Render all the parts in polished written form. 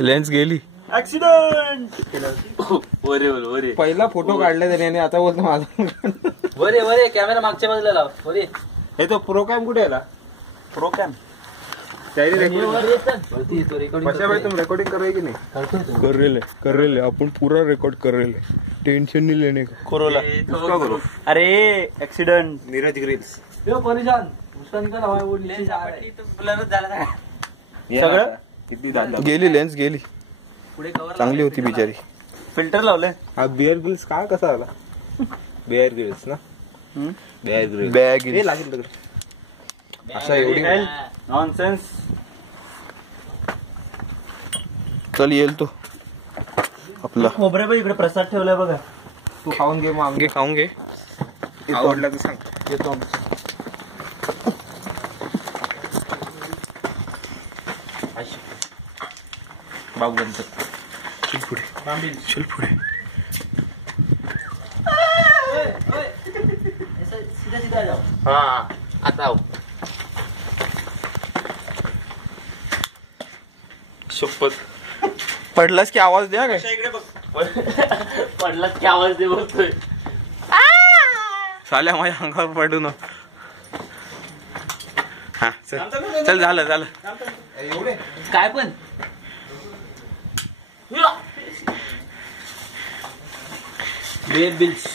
Lens गेली. Accident. वरे पहिला फोटो काढला त्याने, आता बोलतो माझा. वरे कॅमेरा मागच्या बाजूला लाव. वरे हे तो प्रो कॅम कुठे आला? प्रो कॅम तुम रेकॉर्डिंग कर रहे की नहीं? कर रहे अपन पूरा रिकॉर्ड कर रहे. टेंशन नहीं लेने का. कोरोला करो. अरे ऍक्सिडेंट. नीरज ग्रिल्स परेशान सगळं गेली. लेन्स गेली. चांगली होती बिचारी. फिल्टर लावलंय. हा बिअर ग्रिल्स का कसा आला? बिअर ग्रिल्स ना. बिअर ग्रिल्स लागेल असा एवढी नॉनसेन्स. चल येईल तो आपला. खोबरे बाई इकडे प्रसाद ठेवलाय बघा. तू खाऊन घे. मग खाऊन घे. आवडला तर सांग. येतो बाबू गणपत. चल पुढे. चल पुढे. सीधा जाओ. हा आता आओ. शपथ. पडलास की आवाज द्या काय? इकडे बघ. पडलास की आवाज दे बोलतोय. साल्या माझ्या अंगावर पडू न. हा चल झालं. काय पण बेअर बिल्स.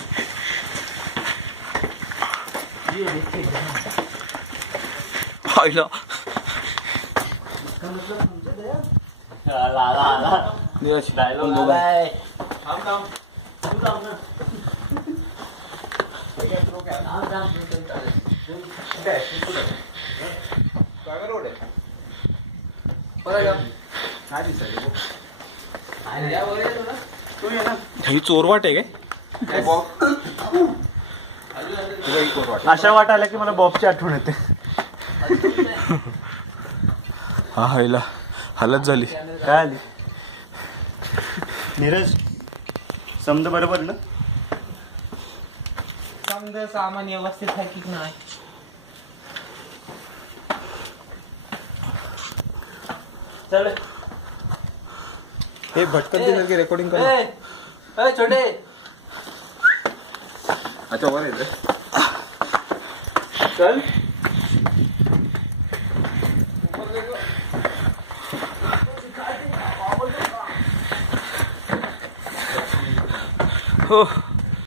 पाहिलं ही चोरवाट आहे काय? अशा वाट आल्या की मला बॉबची आठवण येते. हा हायला हालत झाली. काय आली? नीरज समज बरोबर ना? समजा सामान व्यवस्थित आहे की नाही. चल हे भटकन दिलं की रेकॉर्डिंग कर. छोटे अच्छा वर येते. चल. हो